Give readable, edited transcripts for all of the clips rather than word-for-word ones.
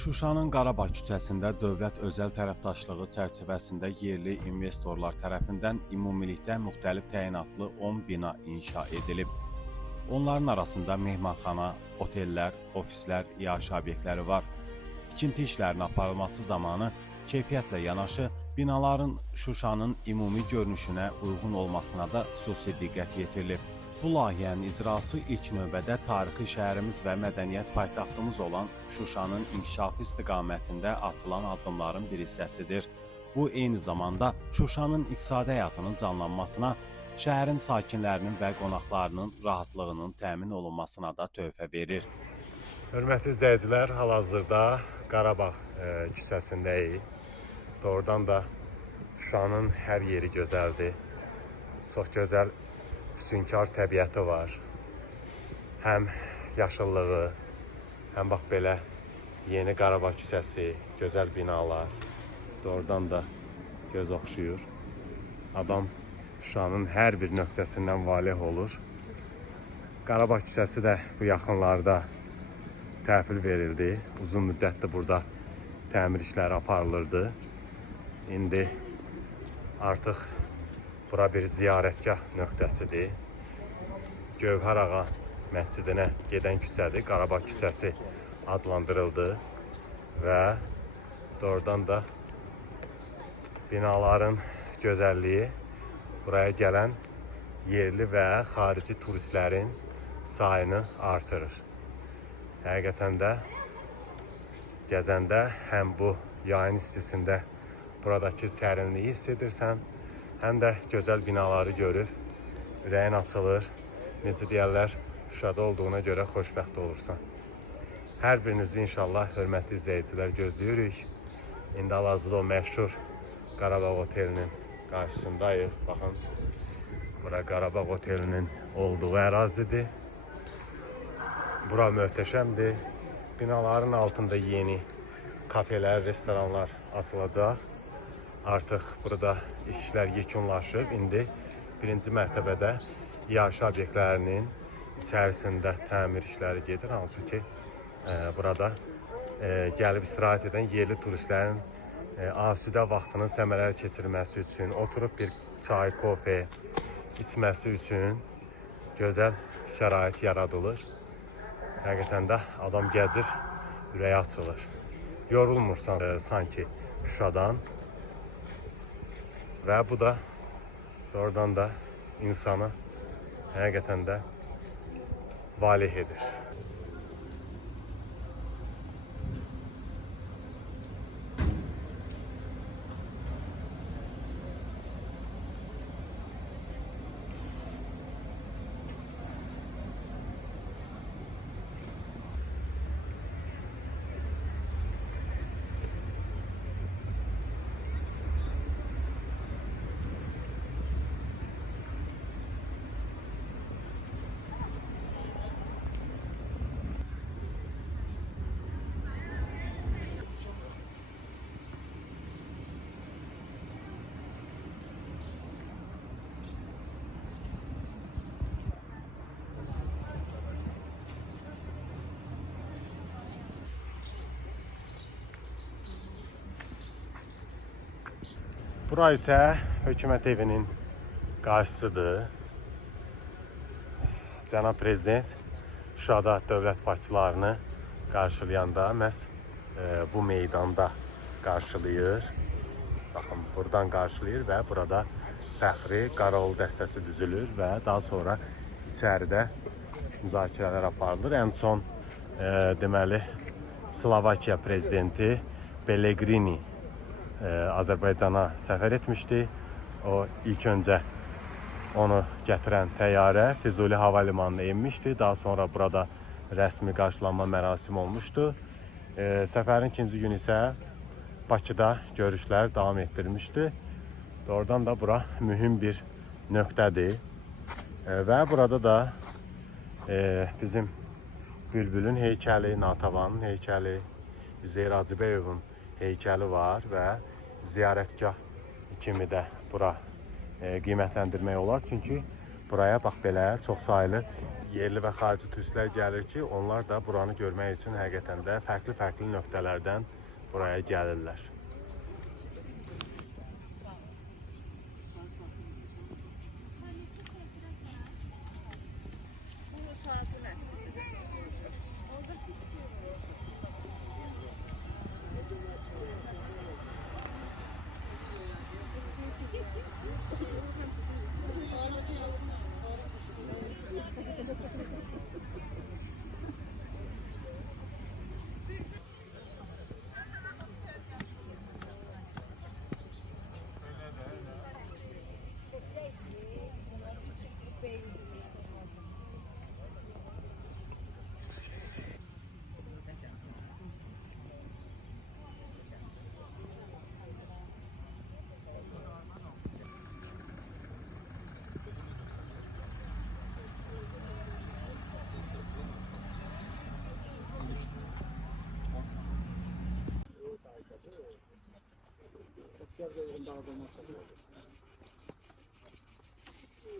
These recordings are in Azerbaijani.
Şuşanın Qarabağ küçəsində dövlət özəl tərəfdaşlığı çərçivəsində yerli investorlar tərəfindən ümumilikdə müxtəlif təyinatlı 10 bina inşa edilib. Onların arasında mehmanxana, otellər, ofislər, iaşə obyektləri var. Tikinti işlərinin aparılması zamanı keyfiyyətlə yanaşı binaların Şuşanın ümumi görünüşünə uyğun olmasına da xüsusi diqqət yetirilib. Bu layihənin icrası ilk növbədə tarixi şəhərimiz və mədəniyyət paytaxtımız olan Şuşanın inkişafı istiqamətində atılan addımların bir hissəsidir. Bu eyni zamanda Şuşanın iqtisadi həyatının canlanmasına, şəhərin sakinlərinin və qonaqlarının rahatlığının təmin olunmasına da töhfə verir. Hörmətli izləyicilər, hal-hazırda Qarabağ küçəsindəyik. Doğrudan da Şuşanın hər yeri gözəldir. Çox gözəl füsunkar təbiəti var. Həm yaşıllığı, həm bax belə yeni Qarabağ küçəsi, gözəl binalar. Doğrudan da göz oxşuyur. Adam Şuşanın hər bir nöqtəsindən valeh olur. Qarabağ küçəsi də bu yaxınlarda təhvil verildi. Uzun müddətdir burada təmir işləri aparılırdı. İndi artıq bura bir ziyarətgah nöqtəsidir. Gövhər Ağa məscidinə gedən küçədir. Qarabağ küçəsi adlandırıldı və doğrudan da binaların gözəlliyi buraya gələn yerli və xarici turistlərin sayını artırır. Həqiqətən də gəzəndə həm bu yayın istisində buradakı sərinliyi hiss edirsən, həm də gözəl binaları görüb ürəyin açılır. Necə deyərlər, Şuşada olduğuna görə xoşbəxt olursan. Hər birinizi inşallah hörmətli izləyicilər gözləyirik. İndi hal-hazırda o məşhur Qarabağ otelinin qarşısındayıq. Baxın, bura Qarabağ otelinin olduğu ərazidir. Bura möhtəşəmdir. Binaların altında yeni kafelər, restoranlar açılacaq. Artıq burada işlər yekunlaşıb. İndi birinci mərtəbədə iaşə obyektlərinin içərisində təmir işləri gedir. Hansı ki, burada gəlib istirahət edən yerli turistlərin asudə vaxtının səmərəli keçirilməsi üçün, oturub bir çay, kofe içməsi üçün gözəl şərait yaradılır. Həqiqətən də adam gəzir, ürəyi açılır. Yorulmursan sanki Şuşadan. Və bu da doğrudan da insanı həqiqətən də valeh edir. Bura isə hökumət evinin qarşısıdır. Cənab Prezident Şuşada dövlət başçılarını qarşılayanda məhz bu meydanda qarşılayır. Baxın, buradan qarşılayır və burada fəxri qarovul dəstəsi düzülür və daha sonra içəridə müzakirələr aparılır. Ən son deməli Slovakiya prezidenti Pellegrini Azərbaycana səfər etmişdi. O ilk öncə onu gətirən təyyarə Füzuli hava limanına enmişdi. Daha sonra burada rəsmi qarşılanma mərasimi olmuşdu. Səfərin ikinci günü isə Bakıda görüşlər davam etdirmişdi. Doğrudan da bura mühüm bir nöqtədir. Və burada da bizim Bülbülün heykəli, Natəvanın heykəli, Üzeyir Hacıbəyovun heykəli var və ziyarətgah kimi də bura qiymətləndirmək olar. Çünki Buraya bax belə çoxsaylı yerli və xarici turistlər gəlir ki, onlar da buranı görmək üçün həqiqətən də fərqli nöqtələrdən buraya gəlirlər.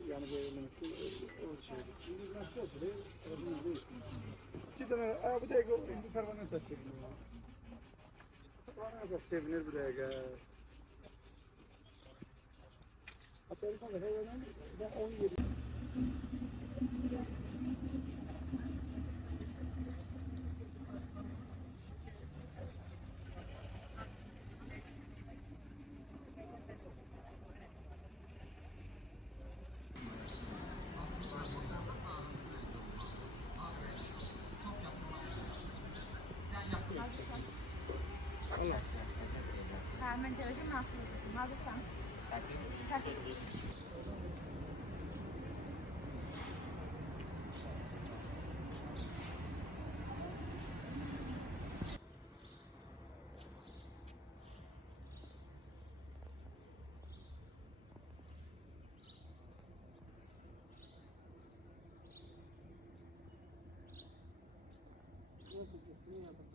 Yani böyle bir dakika bu pervane de sevinir. Pervane de sevinir bir dakika. Hatta insan da hayvanın 17. Mən gələcəm məxsus. Hazırsan? Çək. Ne yapacağız?